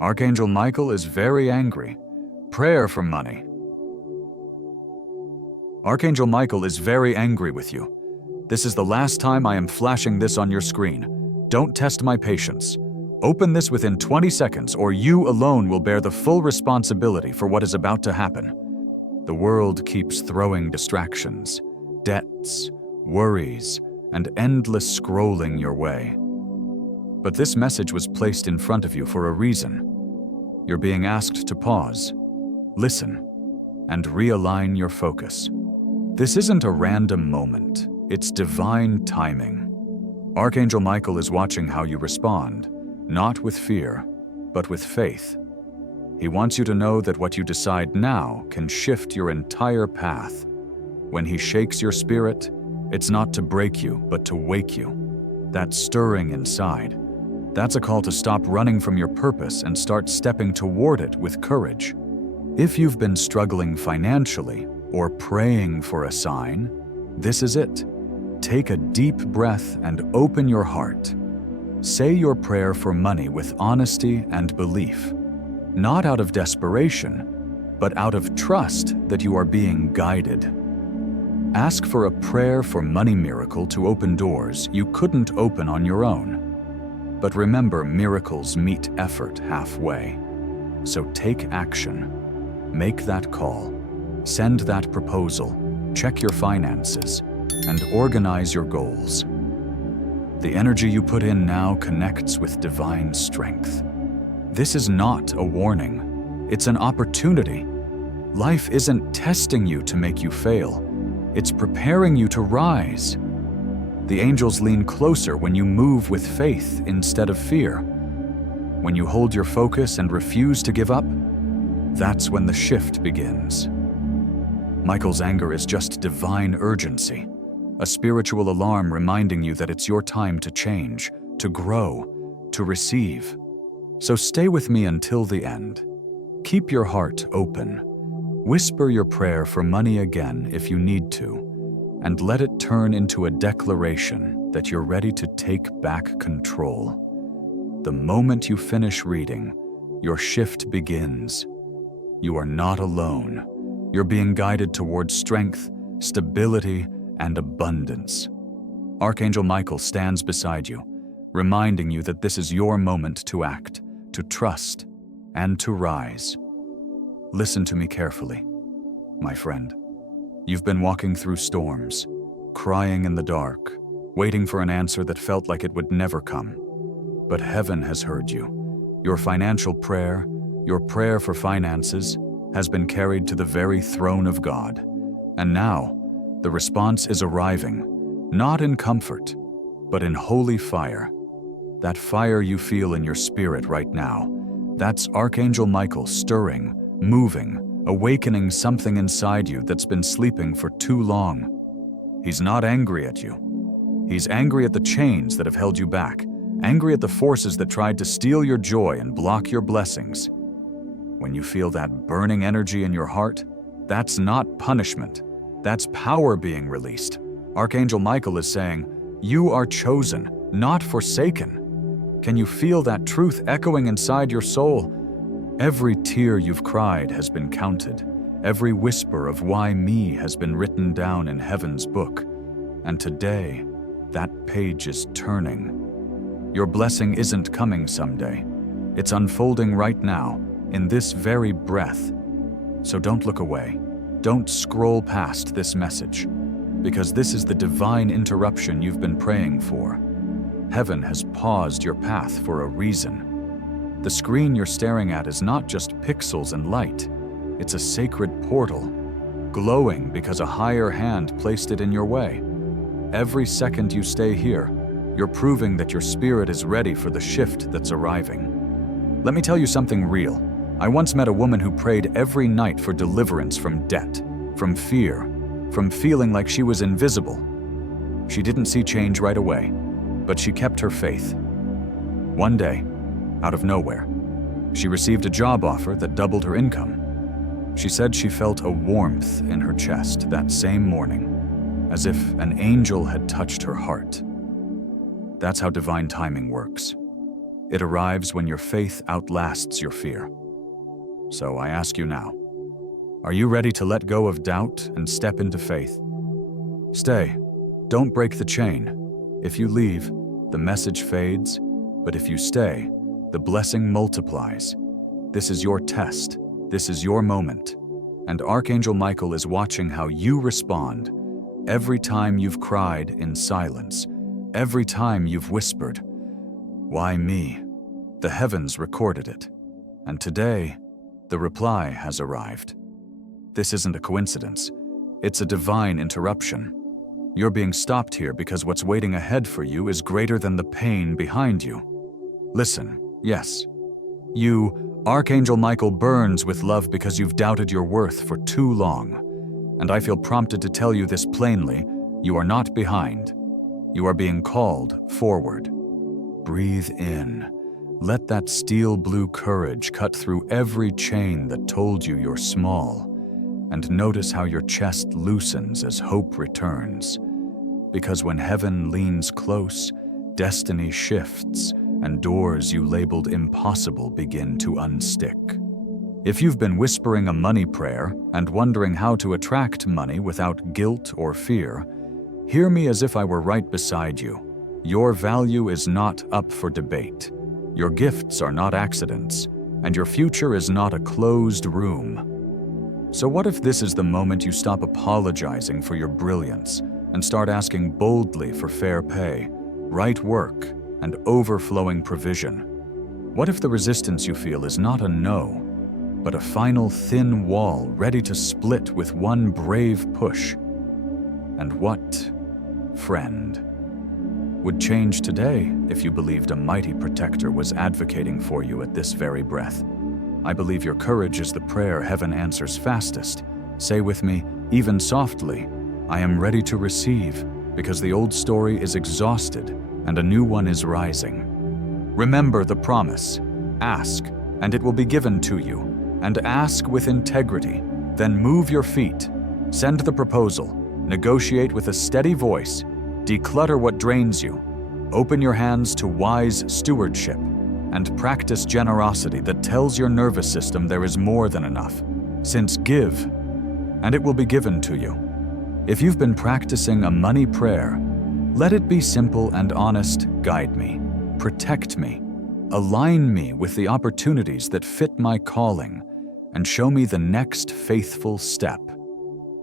Archangel Michael is very angry. Prayer for money. Archangel Michael is very angry with you. This is the last time I am flashing this on your screen. Don't test my patience. Open this within 20 seconds or you alone will bear the full responsibility for what is about to happen. The world keeps throwing distractions, debts, worries, and endless scrolling your way. But this message was placed in front of you for a reason. You're being asked to pause, listen, and realign your focus. This isn't a random moment, it's divine timing. Archangel Michael is watching how you respond, not with fear, but with faith. He wants you to know that what you decide now can shift your entire path. When he shakes your spirit, it's not to break you, but to wake you. That stirring inside, that's a call to stop running from your purpose and start stepping toward it with courage. If you've been struggling financially or praying for a sign, this is it. Take a deep breath and open your heart. Say your prayer for money with honesty and belief, not out of desperation, but out of trust that you are being guided. Ask for a prayer for money miracle to open doors you couldn't open on your own. But remember, miracles meet effort halfway. So take action. Make that call. Send that proposal. Check your finances. And organize your goals. The energy you put in now connects with divine strength. This is not a warning. It's an opportunity. Life isn't testing you to make you fail. It's preparing you to rise. The angels lean closer when you move with faith instead of fear. When you hold your focus and refuse to give up, that's when the shift begins. Michael's anger is just divine urgency, a spiritual alarm reminding you that it's your time to change, to grow, to receive. So stay with me until the end. Keep your heart open. Whisper your prayer for money again if you need to, and let it turn into a declaration that you're ready to take back control. The moment you finish reading, your shift begins. You are not alone. You're being guided towards strength, stability, and abundance. Archangel Michael stands beside you, reminding you that this is your moment to act, to trust, and to rise. Listen to me carefully, my friend. You've been walking through storms, crying in the dark, waiting for an answer that felt like it would never come. But heaven has heard you. Your financial prayer, your prayer for finances, has been carried to the very throne of God. And now, the response is arriving, not in comfort, but in holy fire. That fire you feel in your spirit right now, that's Archangel Michael stirring, moving, awakening something inside you that's been sleeping for too long. He's not angry at you. He's angry at the chains that have held you back, angry at the forces that tried to steal your joy and block your blessings. When you feel that burning energy in your heart, that's not punishment. That's power being released. Archangel Michael is saying, you are chosen, not forsaken. Can you feel that truth echoing inside your soul? Every tear you've cried has been counted. Every whisper of why me has been written down in heaven's book. And today, that page is turning. Your blessing isn't coming someday. It's unfolding right now, in this very breath. So don't look away. Don't scroll past this message, because this is the divine interruption you've been praying for. Heaven has paused your path for a reason. The screen you're staring at is not just pixels and light. It's a sacred portal, glowing because a higher hand placed it in your way. Every second you stay here, you're proving that your spirit is ready for the shift that's arriving. Let me tell you something real. I once met a woman who prayed every night for deliverance from debt, from fear, from feeling like she was invisible. She didn't see change right away, but she kept her faith. One day, out of nowhere, she received a job offer that doubled her income. She said she felt a warmth in her chest that same morning, as if an angel had touched her heart. That's how divine timing works. It arrives when your faith outlasts your fear. So I ask you now, are you ready to let go of doubt and step into faith? Stay. Don't break the chain. If you leave, the message fades, but if you stay, the blessing multiplies. This is your test. This is your moment. And Archangel Michael is watching how you respond. Every time you've cried in silence, every time you've whispered, "Why me?" The heavens recorded it. And today, the reply has arrived. This isn't a coincidence. It's a divine interruption. You're being stopped here because what's waiting ahead for you is greater than the pain behind you. Listen, yes. You, Archangel Michael, burns with love because you've doubted your worth for too long. And I feel prompted to tell you this plainly: you are not behind. You are being called forward. Breathe in. Let that steel blue courage cut through every chain that told you you're small. And notice how your chest loosens as hope returns. Because when heaven leans close, destiny shifts, and doors you labeled impossible begin to unstick. If you've been whispering a money prayer and wondering how to attract money without guilt or fear, hear me as if I were right beside you. Your value is not up for debate. Your gifts are not accidents, and your future is not a closed room. So what if this is the moment you stop apologizing for your brilliance and start asking boldly for fair pay, right work, and overflowing provision? What if the resistance you feel is not a no, but a final thin wall ready to split with one brave push? And what, friend, would change today if you believed a mighty protector was advocating for you at this very breath? I believe your courage is the prayer heaven answers fastest. Say with me, even softly, I am ready to receive, because the old story is exhausted and a new one is rising. Remember the promise. Ask, and it will be given to you. And ask with integrity. Then move your feet. Send the proposal. Negotiate with a steady voice. Declutter what drains you. Open your hands to wise stewardship. And practice generosity that tells your nervous system there is more than enough. Since give, and it will be given to you. If you've been practicing a money prayer, let it be simple and honest. Guide me, protect me, align me with the opportunities that fit my calling, and show me the next faithful step.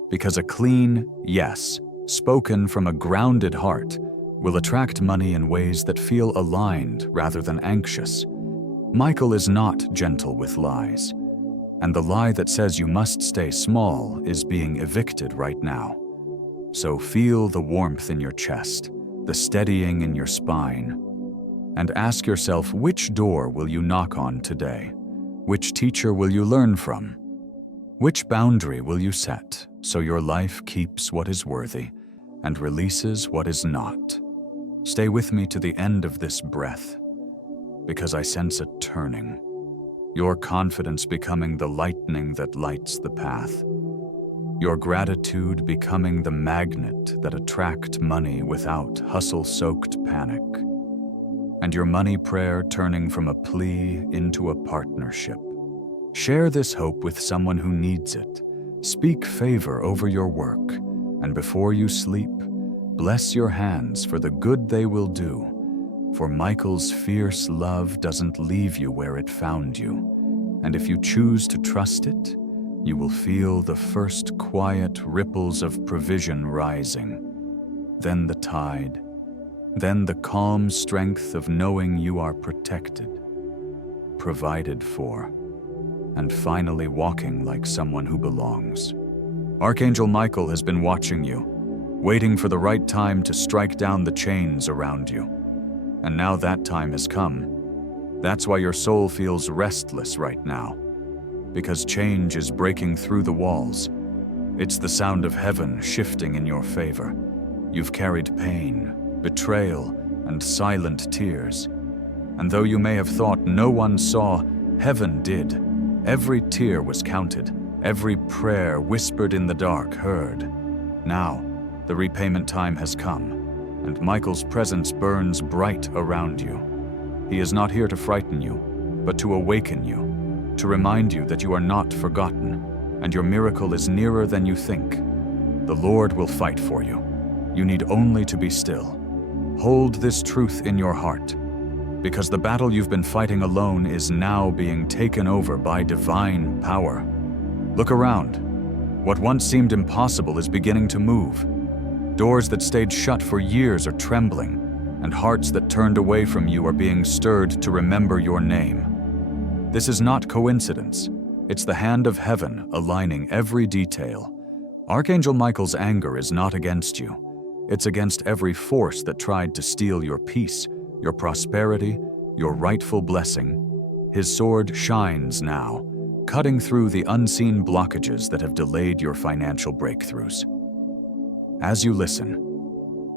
Because a clean yes, spoken from a grounded heart, will attract money in ways that feel aligned rather than anxious. Michael is not gentle with lies, and the lie that says you must stay small is being evicted right now. So feel the warmth in your chest, the steadying in your spine, and ask yourself, which door will you knock on today? Which teacher will you learn from? Which boundary will you set so your life keeps what is worthy and releases what is not? Stay with me to the end of this breath, because I sense a turning, your confidence becoming the lightning that lights the path, your gratitude becoming the magnet that attracts money without hustle-soaked panic, and your money prayer turning from a plea into a partnership. Share this hope with someone who needs it. Speak favor over your work, and before you sleep, bless your hands for the good they will do, for Michael's fierce love doesn't leave you where it found you, and if you choose to trust it, you will feel the first quiet ripples of provision rising, then the tide, then the calm strength of knowing you are protected, provided for, and finally walking like someone who belongs. Archangel Michael has been watching you, waiting for the right time to strike down the chains around you. And now that time has come. That's why your soul feels restless right now, because change is breaking through the walls. It's the sound of heaven shifting in your favor. You've carried pain, betrayal, and silent tears. And though you may have thought no one saw, heaven did. Every tear was counted, every prayer whispered in the dark heard. Now, the repayment time has come, and Michael's presence burns bright around you. He is not here to frighten you, but to awaken you, to remind you that you are not forgotten, and your miracle is nearer than you think. The Lord will fight for you. You need only to be still. Hold this truth in your heart, because the battle you've been fighting alone is now being taken over by divine power. Look around. What once seemed impossible is beginning to move. Doors that stayed shut for years are trembling, and hearts that turned away from you are being stirred to remember your name. This is not coincidence. It's the hand of heaven aligning every detail. Archangel Michael's anger is not against you. It's against every force that tried to steal your peace, your prosperity, your rightful blessing. His sword shines now, cutting through the unseen blockages that have delayed your financial breakthroughs. As you listen,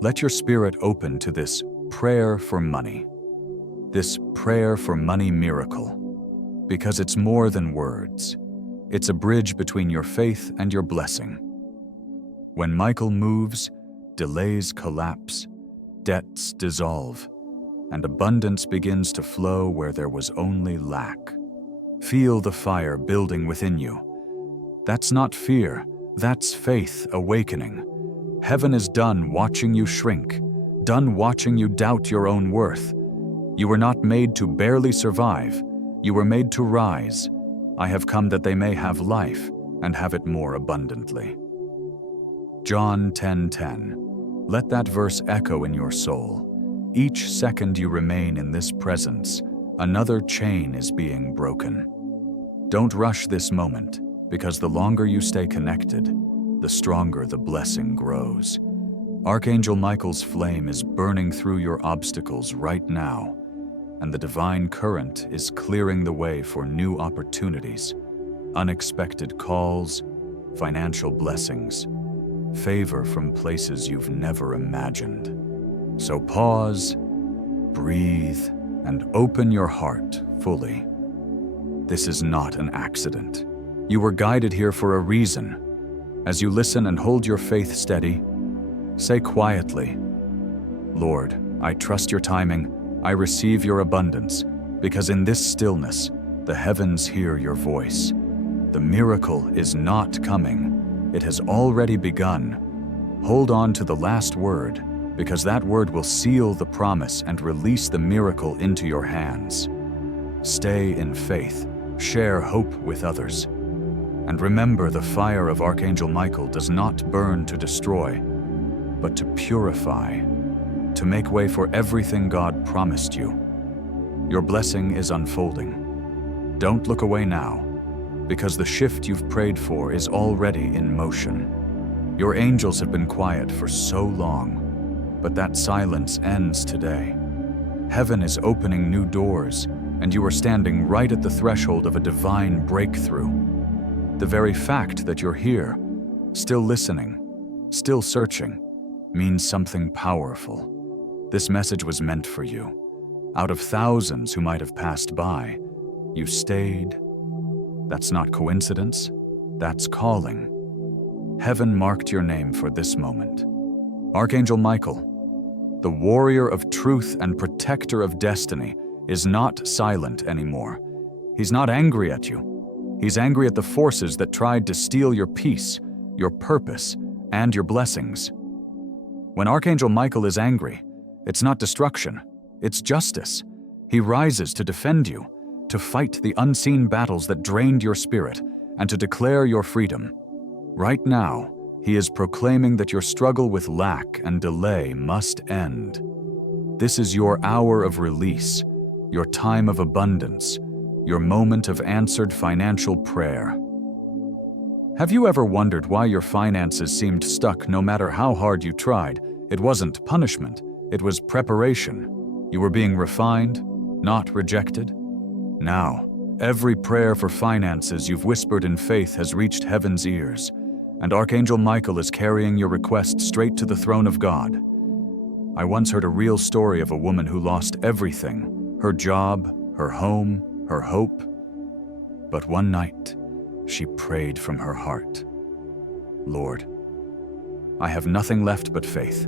let your spirit open to this prayer for money. This prayer for money miracle. Because it's more than words. It's a bridge between your faith and your blessing. When Michael moves, delays collapse, debts dissolve, and abundance begins to flow where there was only lack. Feel the fire building within you. That's not fear, that's faith awakening. Heaven is done watching you shrink, done watching you doubt your own worth. You were not made to barely survive. You were made to rise. I have come that they may have life and have it more abundantly. John 10:10. Let that verse echo in your soul. Each second you remain in this presence, another chain is being broken. Don't rush this moment, because the longer you stay connected, the stronger the blessing grows. Archangel Michael's flame is burning through your obstacles right now, and the divine current is clearing the way for new opportunities, unexpected calls, financial blessings, favor from places you've never imagined. So pause, breathe, and open your heart fully. This is not an accident. You were guided here for a reason. As you listen and hold your faith steady, say quietly, Lord, I trust your timing. I receive your abundance, because in this stillness, the heavens hear your voice. The miracle is not coming. It has already begun. Hold on to the last word, because that word will seal the promise and release the miracle into your hands. Stay in faith, share hope with others, and remember the fire of Archangel Michael does not burn to destroy, but to purify, to make way for everything God promised you. Your blessing is unfolding. Don't look away now, because the shift you've prayed for is already in motion. Your angels have been quiet for so long, but that silence ends today. Heaven is opening new doors, and you are standing right at the threshold of a divine breakthrough. The very fact that you're here, still listening, still searching, means something powerful. This message was meant for you. Out of thousands who might have passed by, you stayed. That's not coincidence, that's calling. Heaven marked your name for this moment. Archangel Michael, the warrior of truth and protector of destiny, is not silent anymore. He's not angry at you. He's angry at the forces that tried to steal your peace, your purpose, and your blessings. When Archangel Michael is angry, it's not destruction, it's justice. He rises to defend you, to fight the unseen battles that drained your spirit, and to declare your freedom. Right now, he is proclaiming that your struggle with lack and delay must end. This is your hour of release, your time of abundance, your moment of answered financial prayer. Have you ever wondered why your finances seemed stuck no matter how hard you tried? It wasn't punishment. It was preparation. You were being refined, not rejected. Now, every prayer for finances you've whispered in faith has reached heaven's ears, and Archangel Michael is carrying your request straight to the throne of God. I once heard a real story of a woman who lost everything, her job, her home, her hope. But one night, she prayed from her heart. Lord, I have nothing left but faith.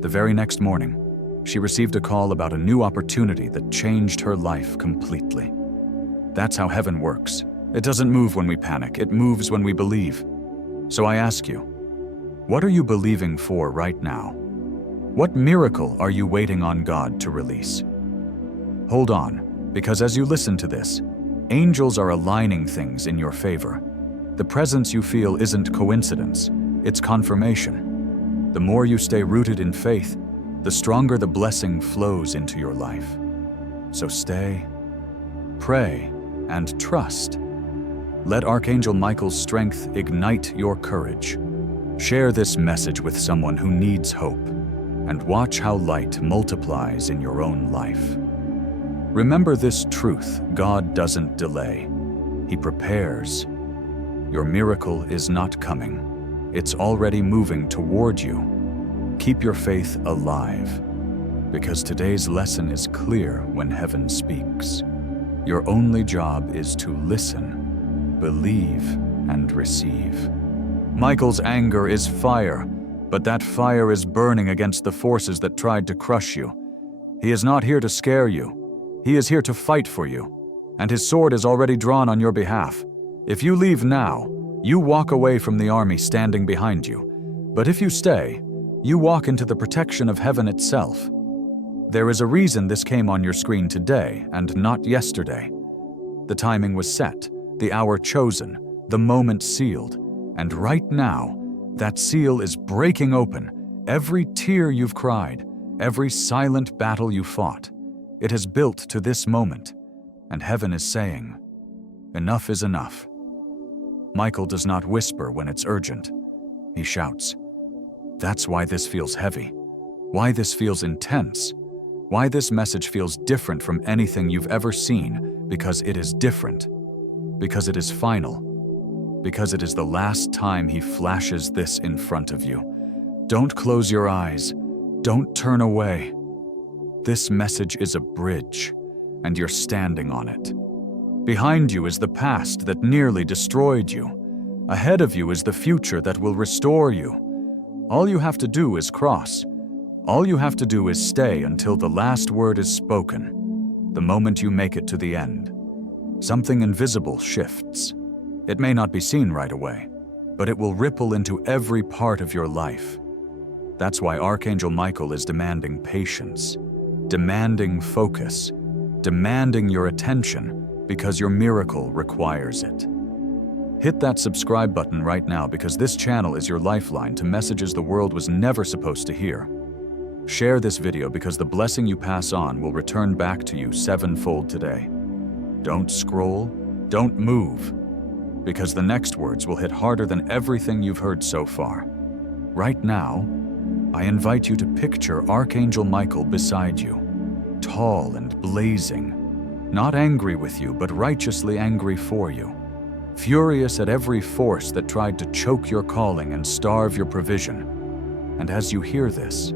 The very next morning, She received a call about a new opportunity that changed her life completely. That's how heaven works. It doesn't move when we panic, it moves when we believe. So I ask you, what are you believing for right now? What miracle are you waiting on God to release? Hold on, because as you listen to this, angels are aligning things in your favor. The presence you feel isn't coincidence, it's confirmation. The more you stay rooted in faith, the stronger the blessing flows into your life. So stay, pray, and trust. Let Archangel Michael's strength ignite your courage. Share this message with someone who needs hope, and watch how light multiplies in your own life. Remember this truth: God doesn't delay. He prepares. Your miracle is not coming. It's already moving toward you. Keep your faith alive, because today's lesson is clear when heaven speaks. Your only job is to listen, believe, and receive. Michael's anger is fire, but that fire is burning against the forces that tried to crush you. He is not here to scare you. He is here to fight for you, and his sword is already drawn on your behalf. If you leave now, you walk away from the army standing behind you. But if you stay, you walk into the protection of heaven itself. There is a reason this came on your screen today and not yesterday. The timing was set, the hour chosen, the moment sealed. And right now, that seal is breaking open. Every tear you've cried, every silent battle you fought, it has built to this moment. And heaven is saying, enough is enough. Michael does not whisper when it's urgent. He shouts. That's why this feels heavy, why this feels intense, why this message feels different from anything you've ever seen, because it is different, because it is final, because it is the last time he flashes this in front of you. Don't close your eyes. Don't turn away. This message is a bridge, and you're standing on it. Behind you is the past that nearly destroyed you. Ahead of you is the future that will restore you. All you have to do is cross. All you have to do is stay until the last word is spoken. The moment you make it to the end, something invisible shifts. It may not be seen right away, but it will ripple into every part of your life. That's why Archangel Michael is demanding patience, demanding focus, demanding your attention, because your miracle requires it. Hit that subscribe button right now, because this channel is your lifeline to messages the world was never supposed to hear. Share this video, because the blessing you pass on will return back to you sevenfold today. Don't scroll, don't move, because the next words will hit harder than everything you've heard so far. Right now, I invite you to picture Archangel Michael beside you, tall and blazing, not angry with you, but righteously angry for you, furious at every force that tried to choke your calling and starve your provision. And as you hear this,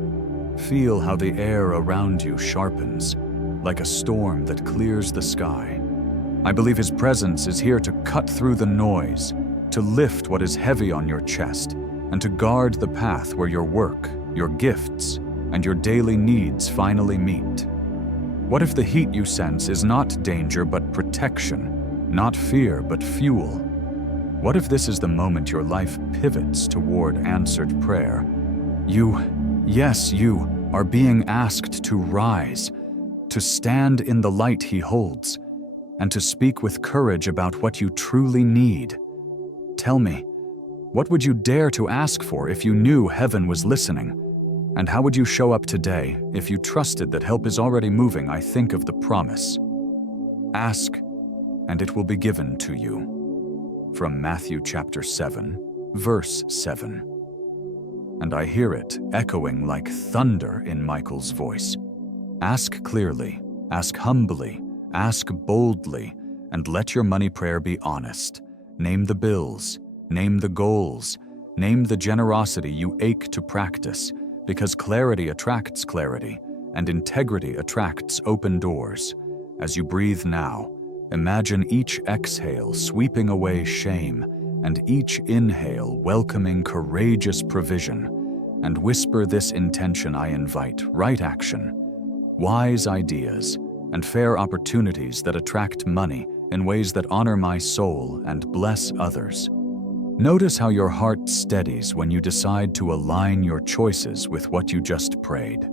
feel how the air around you sharpens, like a storm that clears the sky. I believe his presence is here to cut through the noise, to lift what is heavy on your chest, and to guard the path where your work, your gifts, and your daily needs finally meet. What if the heat you sense is not danger but protection, not fear but fuel? What if this is the moment your life pivots toward answered prayer? Yes, you are being asked to rise, to stand in the light he holds, and to speak with courage about what you truly need. Tell me, what would you dare to ask for if you knew heaven was listening? And how would you show up today if you trusted that help is already moving? I think of the promise. Ask, and it will be given to you. From Matthew chapter 7, verse 7. And I hear it echoing like thunder in Michael's voice. Ask clearly, ask humbly, ask boldly, and let your money prayer be honest. Name the bills, name the goals, name the generosity you ache to practice, because clarity attracts clarity, and integrity attracts open doors. As you breathe now, imagine each exhale sweeping away shame, and each inhale welcoming courageous provision. and whisper this intention I invite: right action, wise ideas, and fair opportunities that attract money in ways that honor my soul and bless others. Notice how your heart steadies when you decide to align your choices with what you just prayed.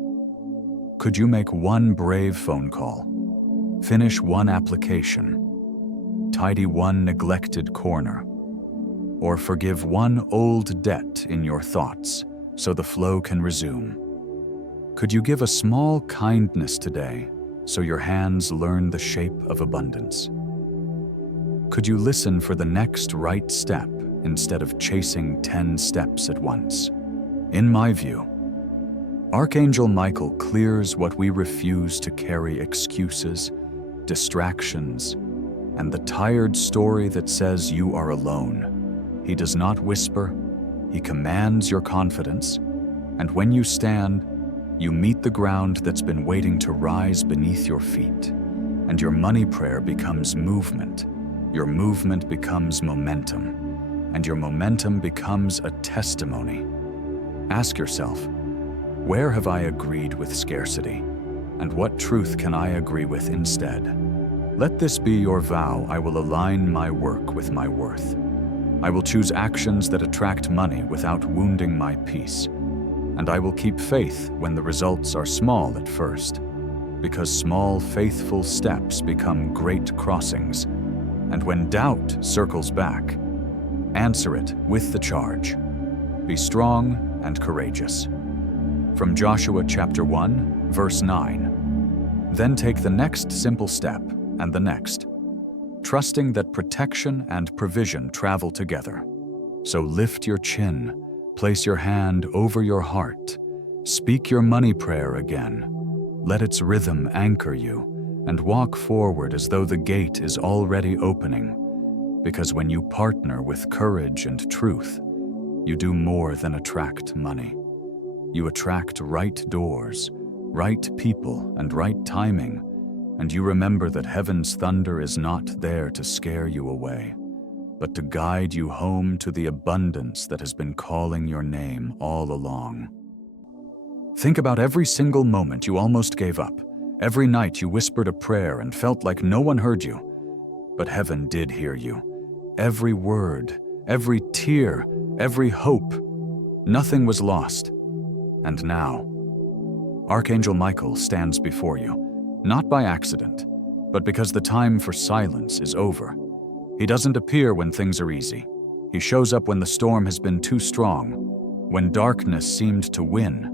Could you make one brave phone call, finish one application, tidy one neglected corner, or forgive one old debt in your thoughts so the flow can resume? Could you give a small kindness today so your hands learn the shape of abundance? Could you listen for the next right step instead of chasing 10 steps at once? In my view, Archangel Michael clears what we refuse to carry: excuses, distractions, and the tired story that says you are alone. He does not whisper, he commands your confidence, and when you stand, you meet the ground that's been waiting to rise beneath your feet, and your money prayer becomes movement, your movement becomes momentum, and your momentum becomes a testimony. Ask yourself, where have I agreed with scarcity, and what truth can I agree with instead? Let this be your vow: I will align my work with my worth. I will choose actions that attract money without wounding my peace. And I will keep faith when the results are small at first, because small, faithful steps become great crossings. And when doubt circles back, answer it with the charge: be strong and courageous. From Joshua chapter 1, verse 9. Then take the next simple step and the next, trusting that protection and provision travel together. So lift your chin, place your hand over your heart, speak your money prayer again. Let its rhythm anchor you, and walk forward as though the gate is already opening. Because when you partner with courage and truth, you do more than attract money. You attract right doors, right people, and right timing, and you remember that heaven's thunder is not there to scare you away, but to guide you home to the abundance that has been calling your name all along. Think about every single moment you almost gave up, every night you whispered a prayer and felt like no one heard you. But heaven did hear you. Every word, every tear, every hope, nothing was lost. And now, Archangel Michael stands before you, not by accident, but because the time for silence is over. He doesn't appear when things are easy. He shows up when the storm has been too strong, when darkness seemed to win,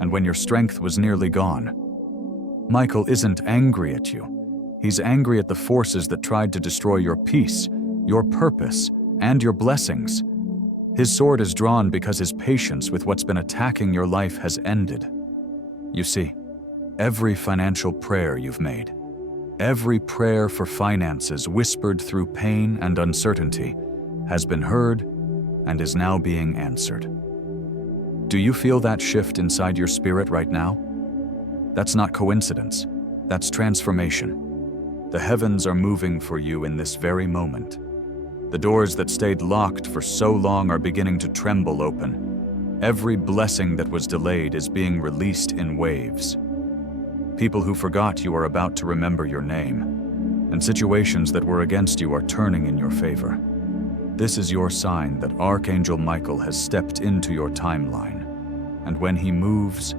and when your strength was nearly gone. Michael isn't angry at you. He's angry at the forces that tried to destroy your peace, your purpose, and your blessings. His sword is drawn because his patience with what's been attacking your life has ended. You see, every financial prayer you've made, every prayer for finances whispered through pain and uncertainty, has been heard and is now being answered. Do you feel that shift inside your spirit right now? That's not coincidence. That's transformation. The heavens are moving for you in this very moment. The doors that stayed locked for so long are beginning to tremble open. Every blessing that was delayed is being released in waves. People who forgot you are about to remember your name, and situations that were against you are turning in your favor. This is your sign that Archangel Michael has stepped into your timeline, and when he moves,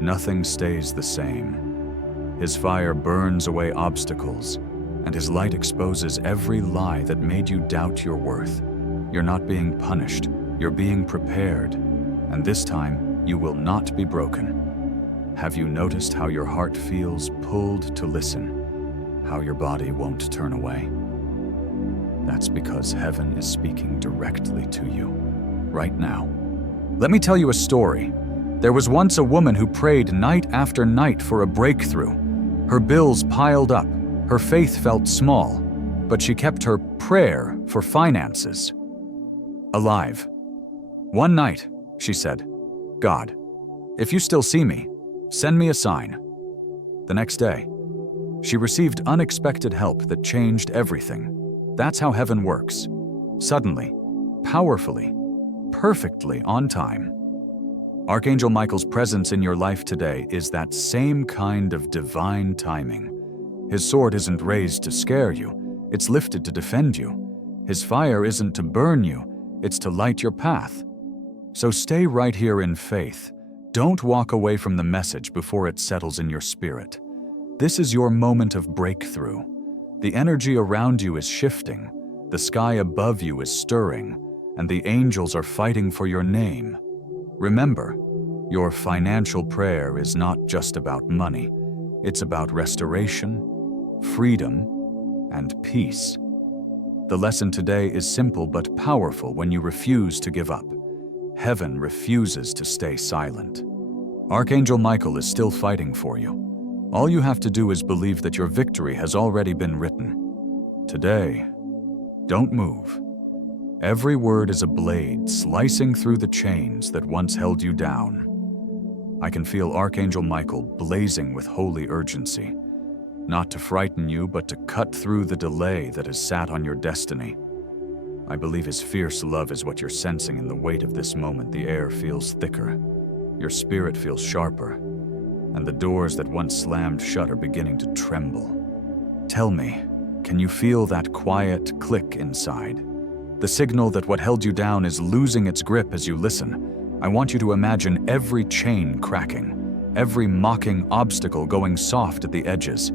nothing stays the same. His fire burns away obstacles, and his light exposes every lie that made you doubt your worth. You're not being punished, you're being prepared, and this time you will not be broken. Have you noticed how your heart feels pulled to listen, how your body won't turn away? That's because heaven is speaking directly to you, right now. Let me tell you a story. There was once a woman who prayed night after night for a breakthrough. Her bills piled up. Her faith felt small, but she kept her prayer for finances alive. One night, she said, "God, if you still see me, send me a sign." The next day, she received unexpected help that changed everything. That's how heaven works. Suddenly, powerfully, perfectly on time. Archangel Michael's presence in your life today is that same kind of divine timing. His sword isn't raised to scare you, it's lifted to defend you. His fire isn't to burn you, it's to light your path. So stay right here in faith. Don't walk away from the message before it settles in your spirit. This is your moment of breakthrough. The energy around you is shifting, the sky above you is stirring, and the angels are fighting for your name. Remember, your financial prayer is not just about money. It's about restoration, freedom, and peace. The lesson today is simple but powerful when you refuse to give up. Heaven refuses to stay silent. Archangel Michael is still fighting for you. All you have to do is believe that your victory has already been written. Today, don't move. Every word is a blade slicing through the chains that once held you down. I can feel Archangel Michael blazing with holy urgency, not to frighten you, but to cut through the delay that has sat on your destiny. I believe his fierce love is what you're sensing in the weight of this moment. The air feels thicker, your spirit feels sharper, and the doors that once slammed shut are beginning to tremble. Tell me, can you feel that quiet click inside? The signal that what held you down is losing its grip as you listen. I want you to imagine every chain cracking, every mocking obstacle going soft at the edges,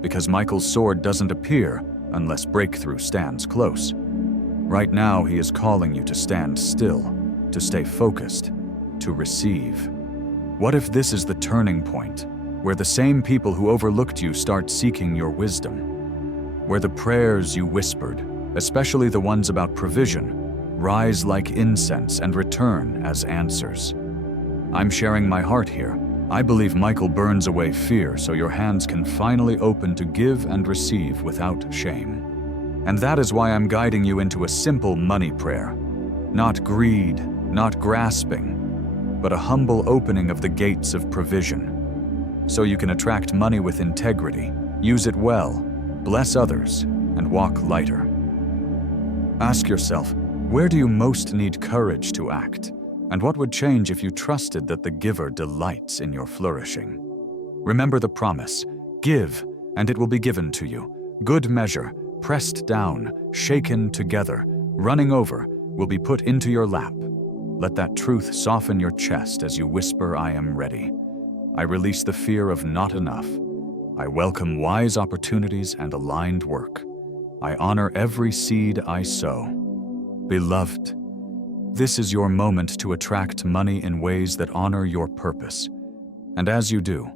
because Michael's sword doesn't appear unless breakthrough stands close. Right now, he is calling you to stand still, to stay focused, to receive. What if this is the turning point, where the same people who overlooked you start seeking your wisdom? Where the prayers you whispered, especially the ones about provision, rise like incense and return as answers. I'm sharing my heart here. I believe Michael burns away fear so your hands can finally open to give and receive without shame. And that is why I'm guiding you into a simple money prayer. Not greed, not grasping, but a humble opening of the gates of provision. So you can attract money with integrity, use it well, bless others, and walk lighter. Ask yourself, where do you most need courage to act? And what would change if you trusted that the giver delights in your flourishing? Remember the promise, give, and it will be given to you. Good measure, pressed down, shaken together, running over, will be put into your lap. Let that truth soften your chest as you whisper, I am ready. I release the fear of not enough. I welcome wise opportunities and aligned work. I honor every seed I sow. Beloved, this is your moment to attract money in ways that honor your purpose. And as you do,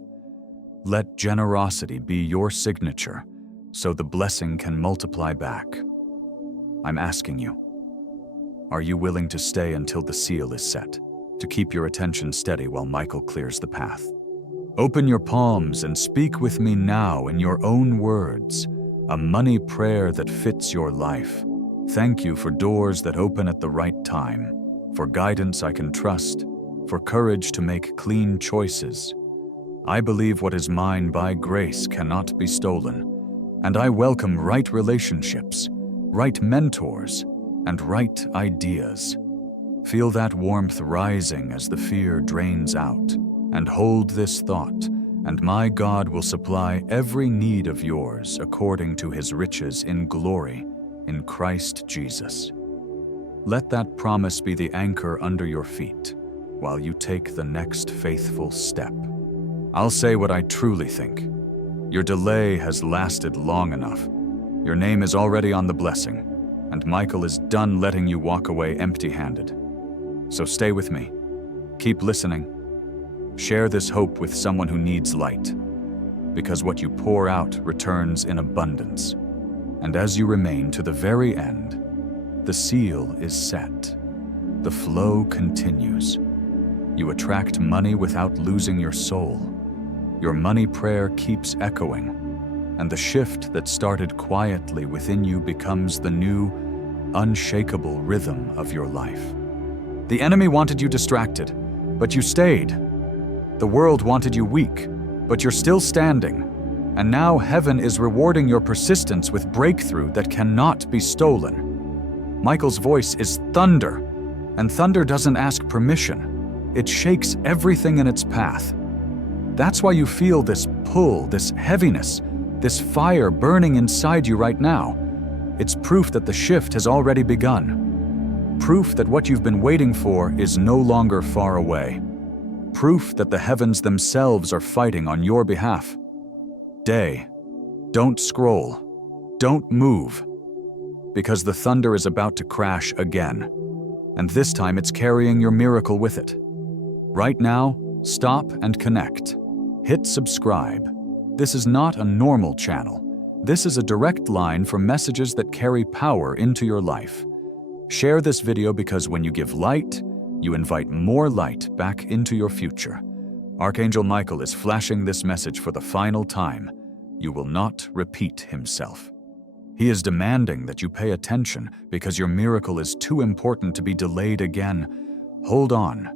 let generosity be your signature so the blessing can multiply back. I'm asking you, are you willing to stay until the seal is set, to keep your attention steady while Michael clears the path? Open your palms and speak with me now in your own words, a money prayer that fits your life. Thank you for doors that open at the right time, for guidance I can trust, for courage to make clean choices. I believe what is mine by grace cannot be stolen, and I welcome right relationships, right mentors, and right ideas. Feel that warmth rising as the fear drains out, and hold this thought, and my God will supply every need of yours according to his riches in glory in Christ Jesus. Let that promise be the anchor under your feet while you take the next faithful step. I'll say what I truly think. Your delay has lasted long enough. Your name is already on the blessing, and Michael is done letting you walk away empty-handed. So stay with me. Keep listening. Share this hope with someone who needs light, because what you pour out returns in abundance. And as you remain to the very end, the seal is set. The flow continues. You attract money without losing your soul. Your money prayer keeps echoing, and the shift that started quietly within you becomes the new, unshakable rhythm of your life. The enemy wanted you distracted, but you stayed. The world wanted you weak, but you're still standing. And now heaven is rewarding your persistence with breakthrough that cannot be stolen. Michael's voice is thunder, and thunder doesn't ask permission. It shakes everything in its path. That's why you feel this pull, this heaviness, this fire burning inside you right now. It's proof that the shift has already begun. Proof that what you've been waiting for is no longer far away. Proof that the heavens themselves are fighting on your behalf. Day, don't scroll. Don't move. Because the thunder is about to crash again. And this time it's carrying your miracle with it. Right now, stop and connect. Hit subscribe. This is not a normal channel. This is a direct line for messages that carry power into your life. Share this video because when you give light, you invite more light back into your future. Archangel Michael is flashing this message for the final time. You will not repeat himself. He is demanding that you pay attention because your miracle is too important to be delayed again. Hold on.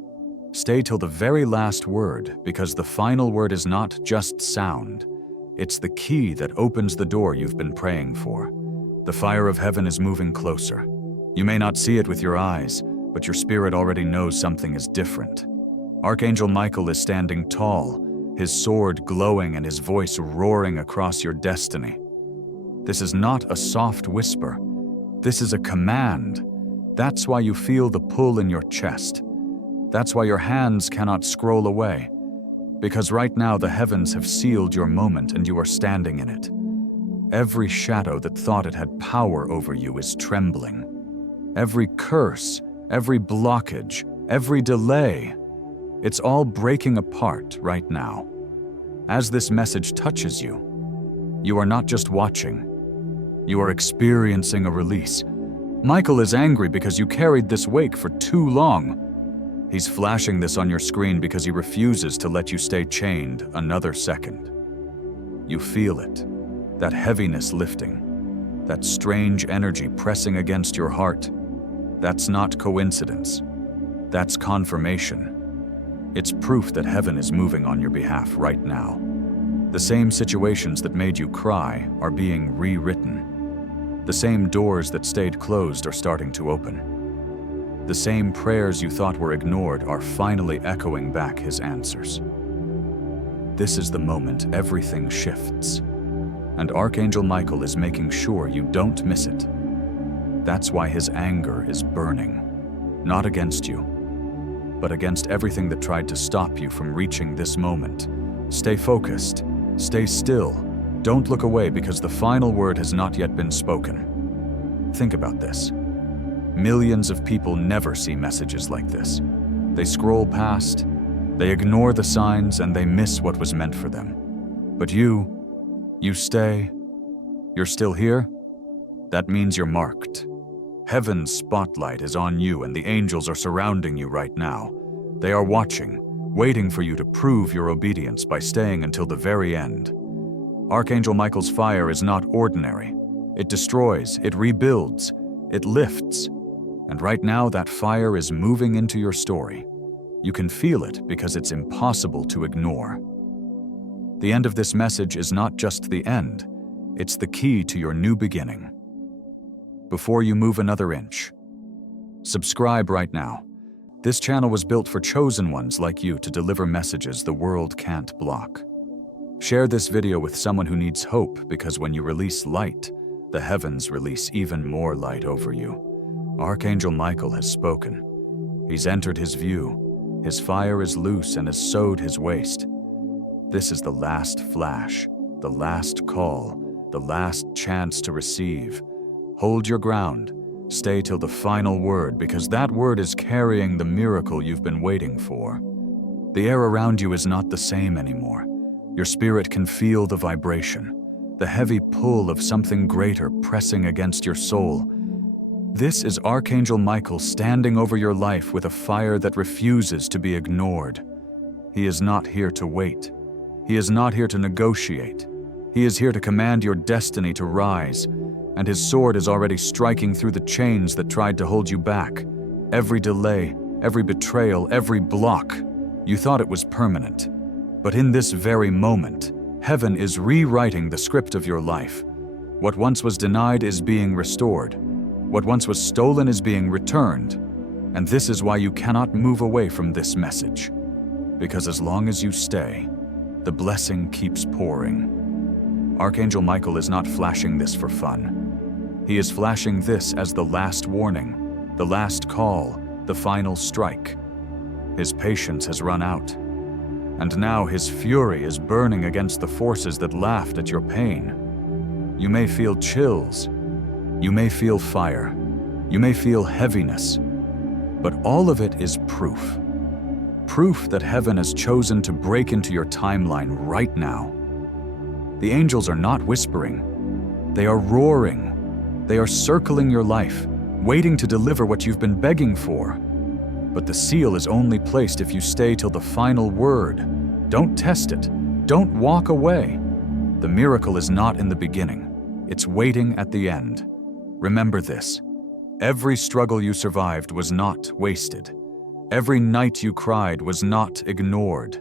Stay till the very last word because the final word is not just sound. It's the key that opens the door you've been praying for. The fire of heaven is moving closer. You may not see it with your eyes, but your spirit already knows something is different. Archangel Michael is standing tall, his sword glowing and his voice roaring across your destiny. This is not a soft whisper. This is a command. That's why you feel the pull in your chest. That's why your hands cannot scroll away. Because right now the heavens have sealed your moment and you are standing in it. Every shadow that thought it had power over you is trembling. Every curse, every blockage, every delay, it's all breaking apart right now. As this message touches you, you are not just watching. You are experiencing a release. Michael is angry because you carried this weight for too long. He's flashing this on your screen because he refuses to let you stay chained another second. You feel it, that heaviness lifting, that strange energy pressing against your heart. That's not coincidence. That's confirmation. It's proof that heaven is moving on your behalf right now. The same situations that made you cry are being rewritten. The same doors that stayed closed are starting to open. The same prayers you thought were ignored are finally echoing back his answers. This is the moment everything shifts, and Archangel Michael is making sure you don't miss it. That's why his anger is burning, not against you, but against everything that tried to stop you from reaching this moment. Stay focused, stay still, don't look away because the final word has not yet been spoken. Think about this. Millions of people never see messages like this. They scroll past, they ignore the signs, and they miss what was meant for them. But you stay. You're still here? That means you're marked. Heaven's spotlight is on you and the angels are surrounding you right now. They are watching, waiting for you to prove your obedience by staying until the very end. Archangel Michael's fire is not ordinary. It destroys, it rebuilds, it lifts. And right now that fire is moving into your story. You can feel it because it's impossible to ignore. The end of this message is not just the end, it's the key to your new beginning. Before you move another inch, subscribe right now. This channel was built for chosen ones like you to deliver messages the world can't block. Share this video with someone who needs hope because when you release light, the heavens release even more light over you. Archangel Michael has spoken. He's entered his view. His fire is loose and has sowed his waste. This is the last flash, the last call, the last chance to receive. Hold your ground. Stay till the final word because that word is carrying the miracle you've been waiting for. The air around you is not the same anymore. Your spirit can feel the vibration, the heavy pull of something greater pressing against your soul. This is Archangel Michael standing over your life with a fire that refuses to be ignored. He is not here to wait. He is not here to negotiate. He is here to command your destiny to rise, and his sword is already striking through the chains that tried to hold you back. Every delay, every betrayal, every block, you thought it was permanent. But in this very moment, heaven is rewriting the script of your life. What once was denied is being restored. What once was stolen is being returned. And this is why you cannot move away from this message. Because as long as you stay, the blessing keeps pouring. Archangel Michael is not flashing this for fun. He is flashing this as the last warning, the last call, the final strike. His patience has run out. And now his fury is burning against the forces that laughed at your pain. You may feel chills. You may feel fire. You may feel heaviness. But all of it is proof. Proof that heaven has chosen to break into your timeline right now. The angels are not whispering. They are roaring. They are circling your life, waiting to deliver what you've been begging for. But the seal is only placed if you stay till the final word. Don't test it. Don't walk away. The miracle is not in the beginning. It's waiting at the end. Remember this. Every struggle you survived was not wasted. Every night you cried was not ignored.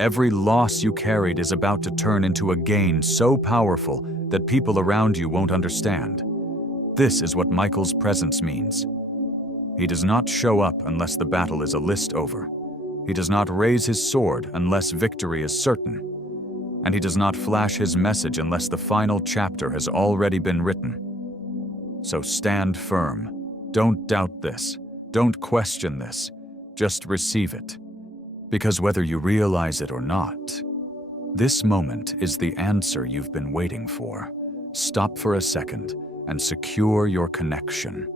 Every loss you carried is about to turn into a gain so powerful that people around you won't understand. This is what Michael's presence means. He does not show up unless the battle is a list over. He does not raise his sword unless victory is certain. And he does not flash his message unless the final chapter has already been written. So stand firm. Don't doubt this. Don't question this. Just receive it. Because whether you realize it or not, this moment is the answer you've been waiting for. Stop for a second and secure your connection.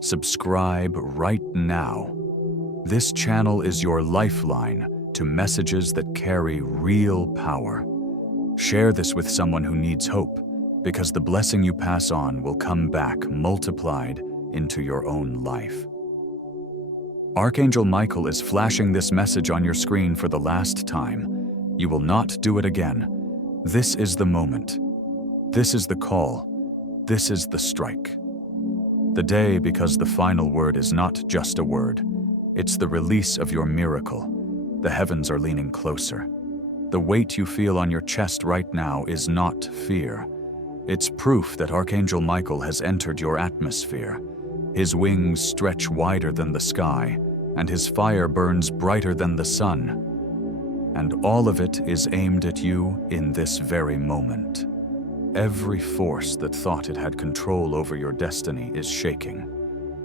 Subscribe right now. This channel is your lifeline to messages that carry real power. Share this with someone who needs hope, because the blessing you pass on will come back multiplied into your own life. Archangel Michael is flashing this message on your screen for the last time. You will not do it again. This is the moment. This is the call. This is the strike. The day because the final word is not just a word. It's the release of your miracle. The heavens are leaning closer. The weight you feel on your chest right now is not fear. It's proof that Archangel Michael has entered your atmosphere. His wings stretch wider than the sky, and his fire burns brighter than the sun. And all of it is aimed at you in this very moment. Every force that thought it had control over your destiny is shaking.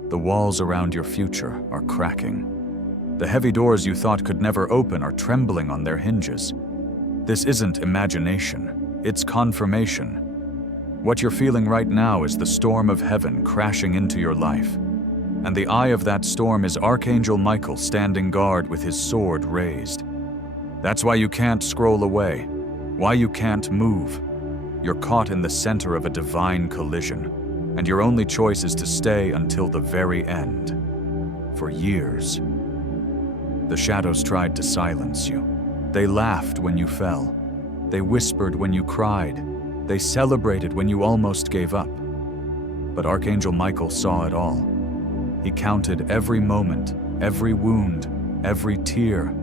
The walls around your future are cracking. The heavy doors you thought could never open are trembling on their hinges. This isn't imagination, it's confirmation. What you're feeling right now is the storm of heaven crashing into your life. And the eye of that storm is Archangel Michael standing guard with his sword raised. That's why you can't scroll away, why you can't move. You're caught in the center of a divine collision, and your only choice is to stay until the very end. For years, the shadows tried to silence you. They laughed when you fell. They whispered when you cried. They celebrated when you almost gave up. But Archangel Michael saw it all. He counted every moment, every wound, every tear.